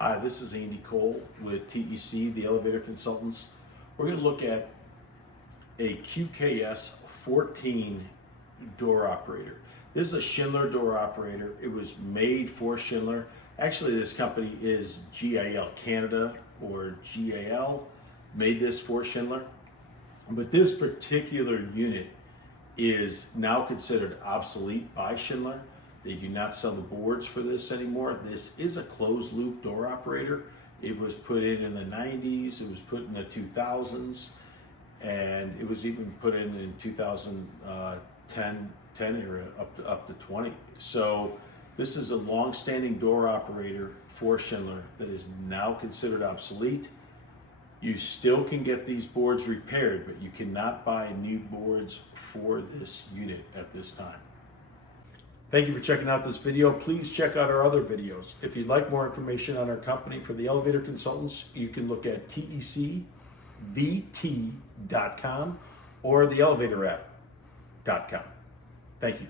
Hi, this is Andy Cole with TEC, the Elevator Consultants. We're going to look at a QKS 14 door operator. This is a Schindler door operator. It was made for Schindler. Actually, this company is GIL Canada, or GAL, made this for Schindler. But this particular unit is now considered obsolete by Schindler. They do not sell the boards for this anymore. This is a closed loop door operator. It was put in the 90s, it was put in the 2000s, and it was even put in 2010 era up to 20. So this is a long-standing door operator for Schindler that is now considered obsolete. You still can get these boards repaired, but you cannot buy new boards for this unit at this time. Thank you for checking out this video. Please check out our other videos. If you'd like more information on our company for the Elevator Consultants, you can look at tecvt.com or theelevatораpp.com. Thank you.